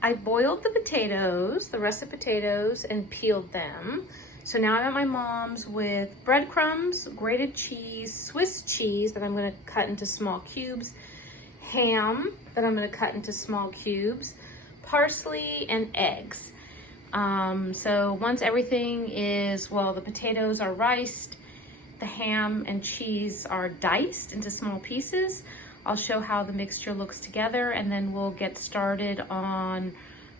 I boiled the potatoes, the russet potatoes, and peeled them. So now I'm at my mom's with breadcrumbs, grated cheese, Swiss cheese that I'm gonna cut into small cubes, ham that I'm gonna cut into small cubes, parsley, and eggs. So once everything is, well, the potatoes are riced, the ham and cheese are diced into small pieces, I'll show how the mixture looks together, and then we'll get started on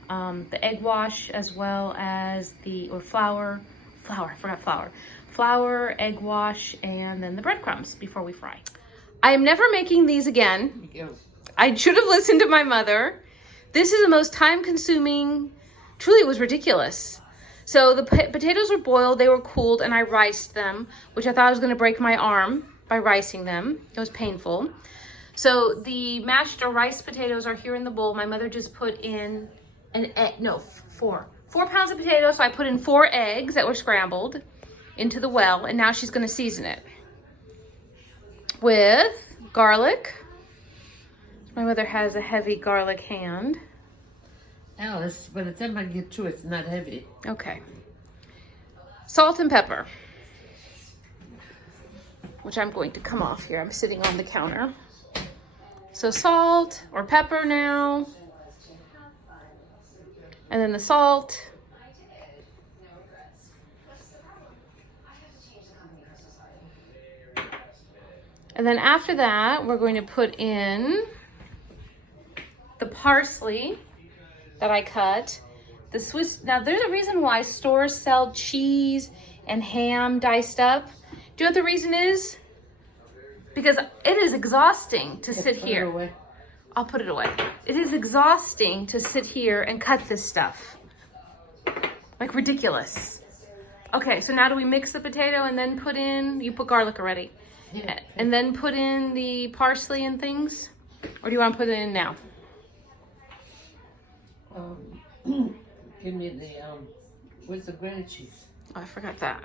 the egg wash as well as flour, egg wash, and then the breadcrumbs before we fry. I am never making these again. I should have listened to my mother. This is the most time-consuming, truly it was ridiculous. So the potatoes were boiled, they were cooled, and I riced them, which I thought I was gonna break my arm by ricing them. It was painful. So the mashed or riced potatoes are here in the bowl. My mother just put in four pounds of potatoes. So I put in 4 eggs that were scrambled into the well, and now she's gonna season it with garlic. My mother has a heavy garlic hand. Alice, by the time I get to it, it's not heavy. Okay. Salt and pepper, which I'm going to come off here. I'm sitting on the counter. So salt or pepper now, and then the salt. And then after that, we're going to put in the parsley that I cut. The Swiss, now there's a reason why stores sell cheese and ham diced up. Do you know what the reason is? Because it is exhausting to sit here. I'll put it away. It is exhausting to sit here and cut this stuff. Like ridiculous. Okay, so now do we mix the potato and then put in, you put garlic already, and then put in the parsley and things? Or do you want to put it in now? Give me the, where's the grated cheese? Oh, I forgot that.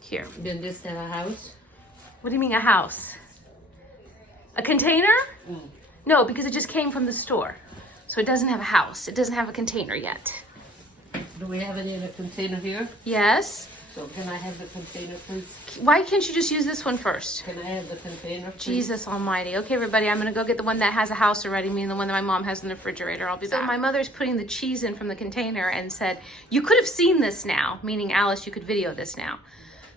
Here. Then this have a house? What do you mean a house? A container? No, because it just came from the store. So it doesn't have a house. It doesn't have a container yet. Do we have it in a container here? Yes. So can I have the container, please? Why can't you just use this one first? Can I have the container, please? Jesus almighty. Okay, everybody, I'm gonna go get the one that has a house already, meaning the one that my mom has in the refrigerator. I'll be back. So my mother's putting the cheese in from the container and said, you could have seen this now, meaning Alice, you could video this now.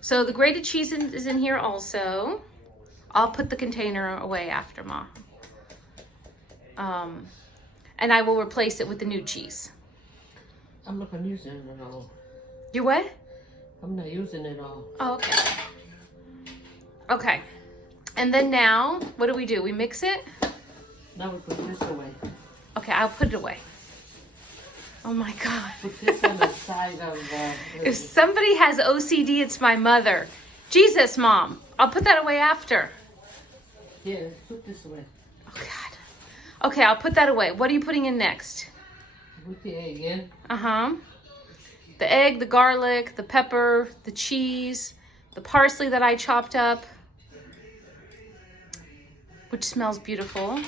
So the grated cheese is in here also. I'll put the container away after, Ma. And I will replace it with the new cheese. I'm not gonna use it at all. You what? I'm not using it all. Oh, okay. Okay. And then now, what do? We mix it? Now we put this away. Okay, I'll put it away. Oh my God. Put this on the side of If somebody has OCD, it's my mother. Jesus, Mom. I'll put that away after. Yeah, put this away. Oh God. Okay, I'll put that away. What are you putting in next? Put the egg in. Uh-huh. The egg, the garlic, the pepper, the cheese, the parsley that I chopped up, which smells beautiful.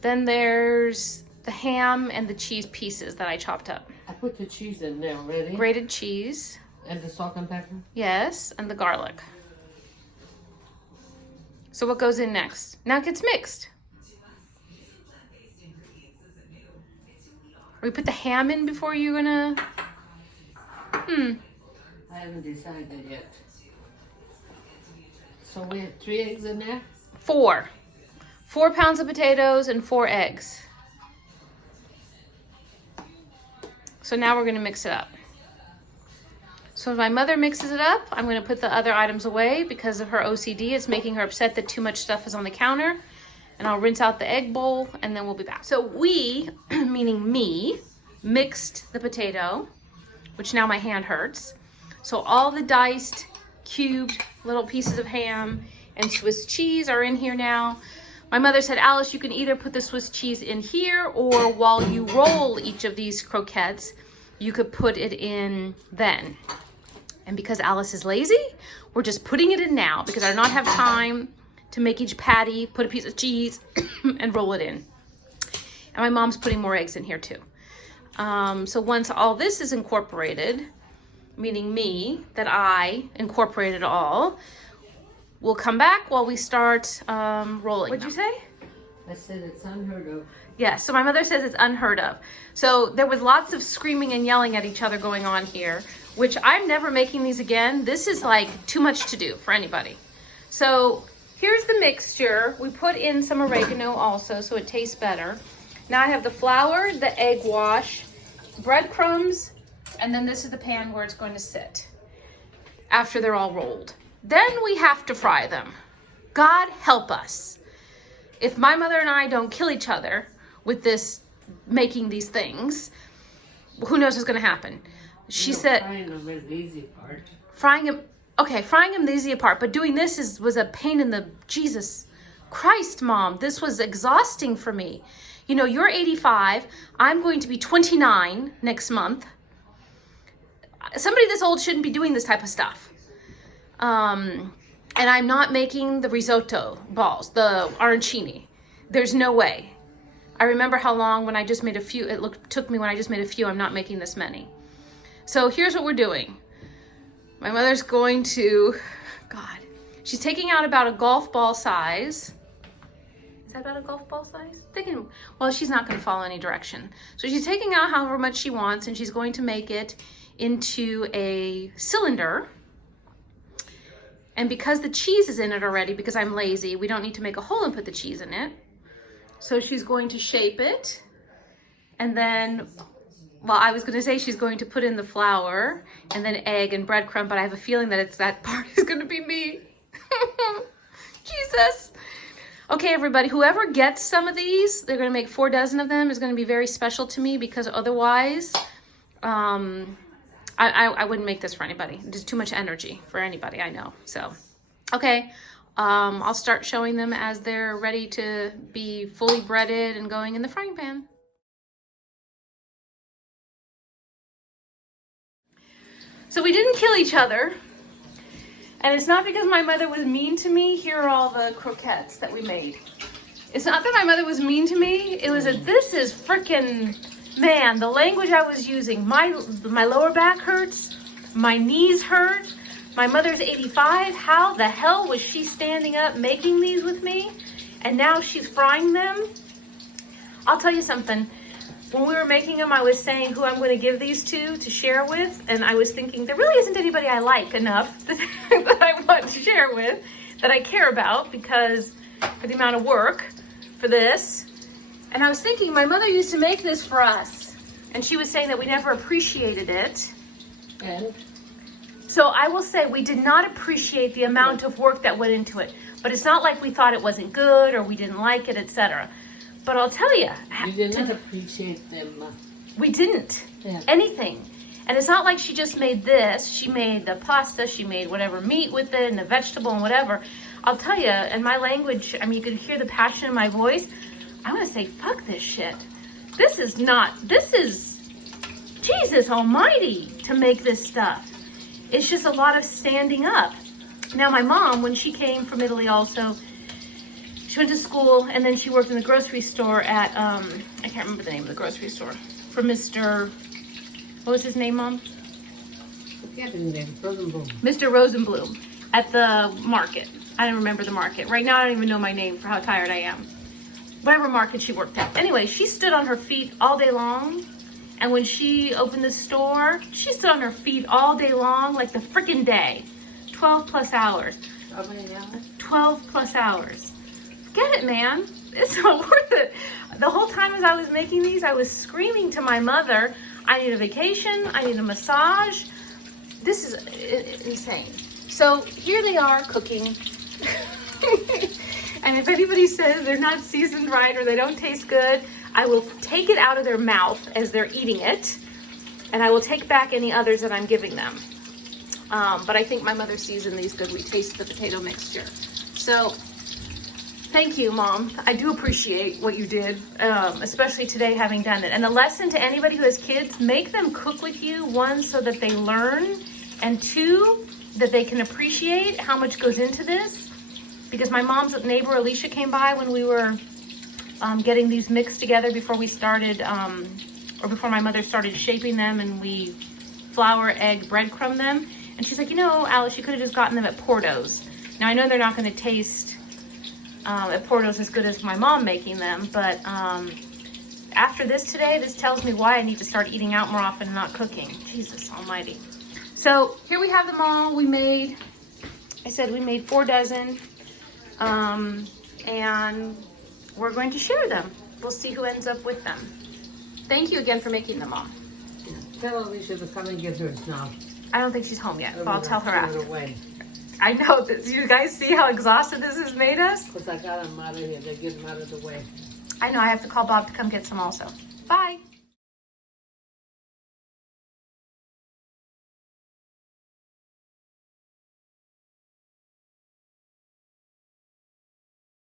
Then there's the ham and the cheese pieces that I chopped up. I put the cheese in there already. Grated cheese. And the salt and pepper? Yes, and the garlic. So what goes in next? Now it gets mixed. We put the ham in before you're gonna... I haven't decided yet. So we have 3 eggs in there? 4. 4 pounds of potatoes and 4 eggs. So now we're gonna mix it up. So if my mother mixes it up, I'm gonna put the other items away because of her OCD. It's making her upset that too much stuff is on the counter. And I'll rinse out the egg bowl and then we'll be back. So we, meaning me, mixed the potato, which now my hand hurts. So all the diced, cubed little pieces of ham and Swiss cheese are in here now. My mother said, Alice, you can either put the Swiss cheese in here or while you roll each of these croquettes, you could put it in then. And because Alice is lazy, we're just putting it in now because I do not have time to make each patty, put a piece of cheese, and roll it in. And my mom's putting more eggs in here too. So once all this is incorporated, meaning me, that I incorporated it all, we'll come back while we start rolling. What'd you say? I said it's unheard of. Yeah, so my mother says it's unheard of. So there was lots of screaming and yelling at each other going on here, which I'm never making these again. This is like too much to do for anybody. So here's the mixture. We put in some oregano also so it tastes better. Now I have the flour, the egg wash, breadcrumbs, and then this is the pan where it's going to sit after they're all rolled. Then we have to fry them. God help us if my mother and I don't kill each other with this, making these things. Who knows what's going to happen? She said frying them is the easy part. Frying them, okay, frying them the easy part, but doing this was a pain in the Jesus Christ, Mom. This was exhausting for me. You know, you're 85. I'm going to be 29 next month. Somebody this old shouldn't be doing this type of stuff. And I'm not making the risotto balls, the arancini. There's no way. I remember how long when I just made a few, took me when I just made a few. I'm not making this many. So here's what we're doing. My mother's going to, God, she's taking out about a golf ball size. Is that about a golf ball size? Thinking, well, she's not going to follow any direction. So she's taking out however much she wants, and she's going to make it into a cylinder. And because the cheese is in it already, because I'm lazy, we don't need to make a hole and put the cheese in it. So she's going to shape it. And then, well, I was going to say she's going to put in the flour and then egg and breadcrumb, but I have a feeling that that part is going to be me. Jesus. Okay, everybody, whoever gets some of these, they're going to make 4 dozen of them, is going to be very special to me, because otherwise, I wouldn't make this for anybody. It's too much energy for anybody, I know. So, okay, I'll start showing them as they're ready to be fully breaded and going in the frying pan. So we didn't kill each other. And it's not because my mother was mean to me. Here are all the croquettes that we made. It's not that my mother was mean to me. It was that this is frickin', man, the language I was using. My lower back hurts. My knees hurt. My mother's 85. How the hell was she standing up making these with me? And now she's frying them? I'll tell you something. When we were making them, I was saying who I'm going to give these to share with. And I was thinking, there really isn't anybody I like enough that I want to share with, that I care about, because for the amount of work for this. And I was thinking, my mother used to make this for us. And she was saying that we never appreciated it. And? So I will say we did not appreciate the amount of work that went into it. But it's not like we thought it wasn't good or we didn't like it, etc. But I'll tell you. You did not appreciate them. We didn't. Anything. And it's not like she just made this. She made the pasta. She made whatever meat with it and the vegetable and whatever. I'll tell you, in my language, I mean, you could hear the passion in my voice. I want to say, fuck this shit. This is Jesus almighty to make this stuff. It's just a lot of standing up. Now, my mom, when she came from Italy also, she went to school, and then she worked in the grocery store at, I can't remember the name of the grocery store, for Mr., what was his name, Mom? Rosenblum. Mr. Rosenblum at the market. I don't remember the market. Right now, I don't even know my name for how tired I am. Whatever market she worked at. Anyway, she stood on her feet all day long, and when she opened the store, she stood on her feet all day long, like the freaking day. 12 plus hours. How many hours? 12 plus hours. Get it, man. It's not worth it. The whole time as I was making these, I was screaming to my mother, I need a vacation, I need a massage. This is insane. So here they are cooking. And if anybody says they're not seasoned right or they don't taste good, I will take it out of their mouth as they're eating it. And I will take back any others that I'm giving them. But I think my mother seasoned these good. We tasted the potato mixture. So thank you, Mom. I do appreciate what you did, especially today having done it. And the lesson to anybody who has kids, make them cook with you, 1, so that they learn, and 2, that they can appreciate how much goes into this. Because my mom's neighbor, Alicia, came by when we were getting these mixed together before we started, or before my mother started shaping them, and we flour, egg, breadcrumb them. And she's like, you know, Alice, you could have just gotten them at Porto's. Now, I know they're not going to taste at Porto's as good as my mom making them, but after this today, this tells me why I need to start eating out more often and not cooking. Jesus almighty. So here we have them all. We made 4 dozen, and we're going to share them. We'll see who ends up with them. Thank you again for making them, Mom. Tell Alicia to come and get hers now. I don't think she's home yet, but I'll tell her Throw it after. away. I know. You guys see how exhausted this has made us? Because I got them out of here. They get them out of the way. I know. I have to call Bob to come get some also. Bye.